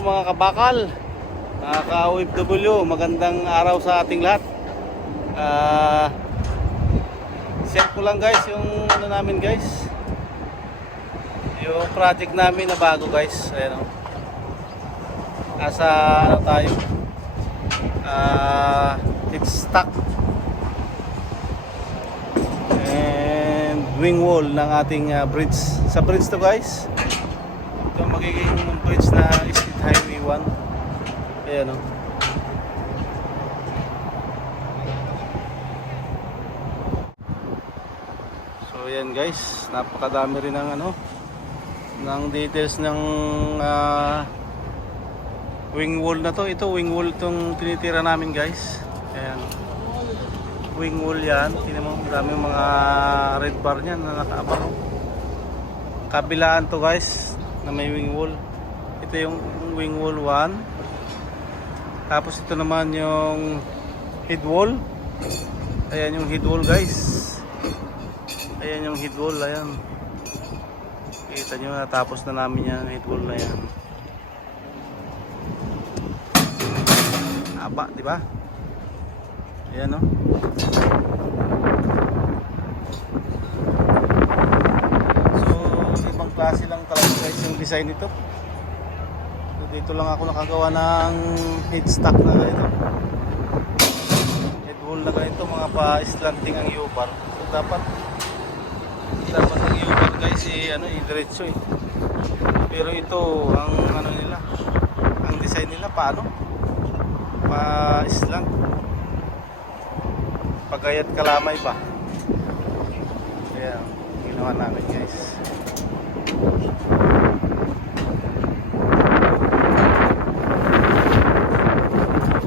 mga kabakal, mga ka-OFW, magandang araw sa ating lahat. Share ko lang guys yung ano namin guys, yung project namin na bago guys. Ayan o, nasa ano tayo, it's stock and wing wall ng ating bridge. Sa bridge to guys, ito magiging bridge na State Highway 1. Ayan o. So ayan guys, napakadami rin ng ano, ng details ng wing wall na to. Ito wing wall itong tinitira namin guys. Ayan, wing wall yan. Tingnan mo, daming mga red bar niyan na nakaabang. Kabilaan to guys na may wing wall. Ito yung wing wall 1. Tapos ito naman yung head wall. Ayan yung head wall guys. Ayan yung head wall. Ayan, kita nyo, natapos na namin yung head wall na yan. Aba, di ba? Ayan o. So, ibang klase lang talaga guys yung design nito. So, dito lang ako nakagawa ng headstock na ganito. Head wall na ganito, mga pa-slanting ang U-bar. So, dapat ang U-bar guys diretso eh. Pero ito, ang ano nila, ang design nila paano? Pa-slant. Pagayat kalamay pa. Kaya ginawa namin guys.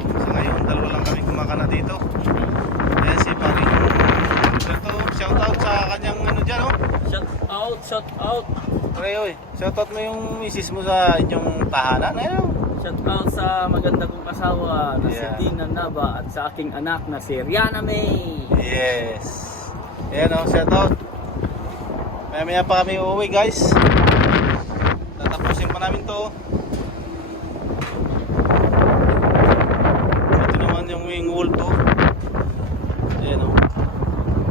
So ngayon, dalawa lang kami kumakana dito. Ayan si paring shout out sa kanyang ano dyan oh. Shout out. Pre, oy, shout out mo yung misis mo sa inyong tahanan. Ayun. Shout out sa maganda kong asawa na si Yeah. Dina Nava at sa aking anak na si Rihanna May. Yes. Ayan o, shout out. Maya pa kami uuwi guys. Tatapusin pa namin to. Ito naman yung wing wall to. Ayan o.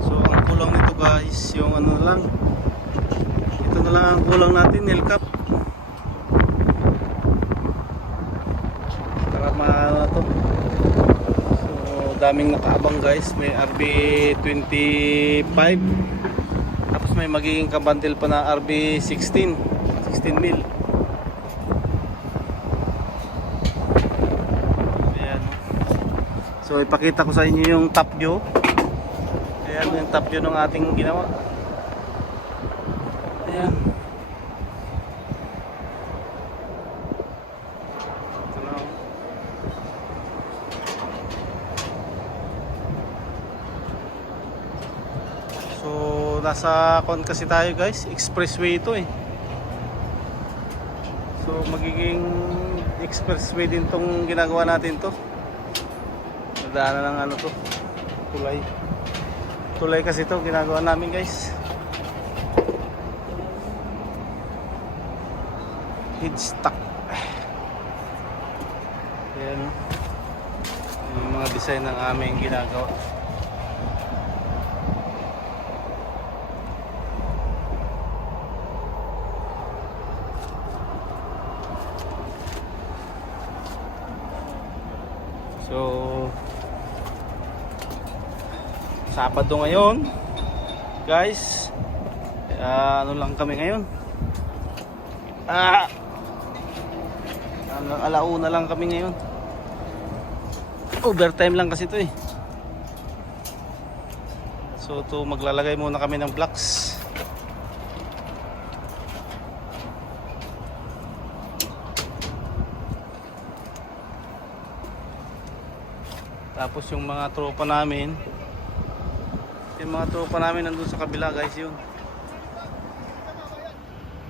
So ang kulang nito guys, yung ano lang, ito na lang ang kulang natin, nail cap. Para maano to. So daming nakaabang guys. May RB25, tapos may magiging kabandil pa na RB16 mil. Ayan. So ipakita ko sa inyo yung top view. Ayan yung top view ng ating ginawa. Ayan. Ito na. So nasa kon kasi tayo guys, expressway ito eh. So magiging expressway din tong ginagawa natin to. Nadaanan ng ano to, tulay kasi to ginagawa namin guys. Headstock. Ayan yung mga design ng aming ginagawa. So Sabado ngayon guys, ano lang kami ngayon, hanggang alauna lang kami ngayon. Overtime lang kasi ito eh. So to maglalagay muna kami ng blocks. Tapos yung mga tropa namin, nandun sa kabila guys, yun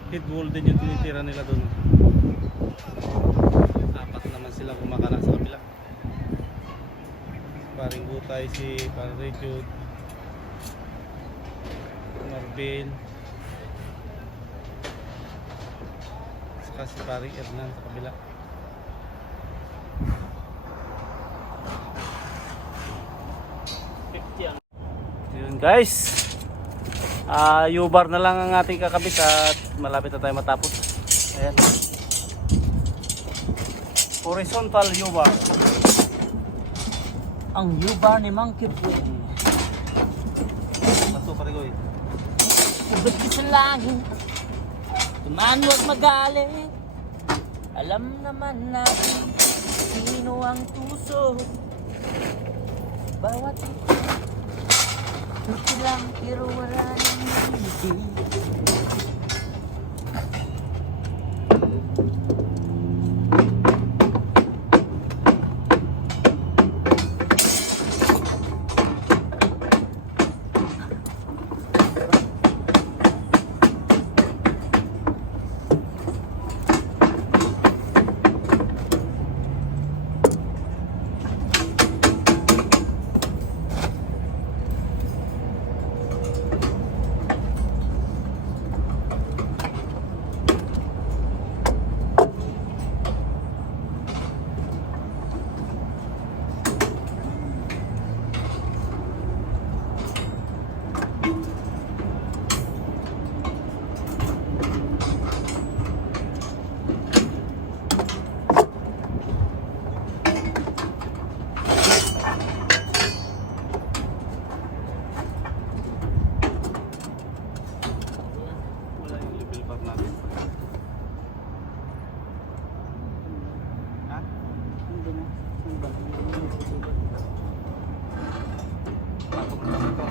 head wall din yung tinitira nila dun. Apat naman sila kumakana sa kabila. Paring Butay, si Paring Rejud, Marvin, saka si Paring Hernan sa kabila. Guys, U-bar na lang ang ating kakabit at malapit na tayo matapos. Ayan. Horizontal U-bar. Ang yuba ni Monkey Boy. Bato pa rin ko eh. Sagot ka sa langit, tumaan huwag magalit. Alam naman natin sino ang tuso. Bawat ito lang pero wala nang hindi. Wala yung level bar natin. Ha? Hindi na. Ano ba? Tapos na ito.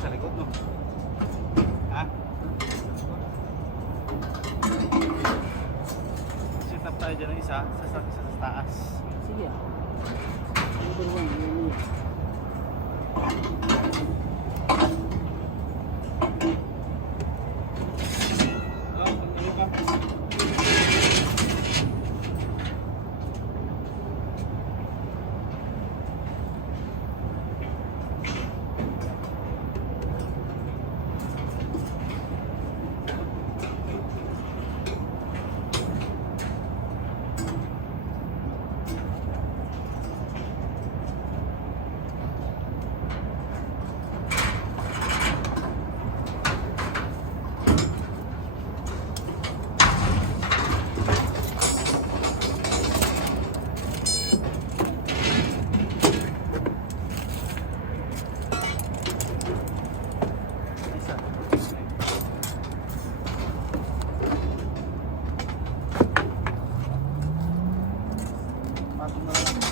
Sa likod, no? Ha? Set up tayo dyan ng isa sa taas. Sige ah. Number 1, yun yun. Ano ka? Isa. Patong na lang ito.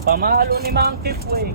Pamalo ni Monkey Boy.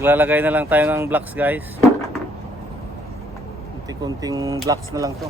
maglalagay na lang tayo ng blocks guys. Kunti-kunting blocks na lang to.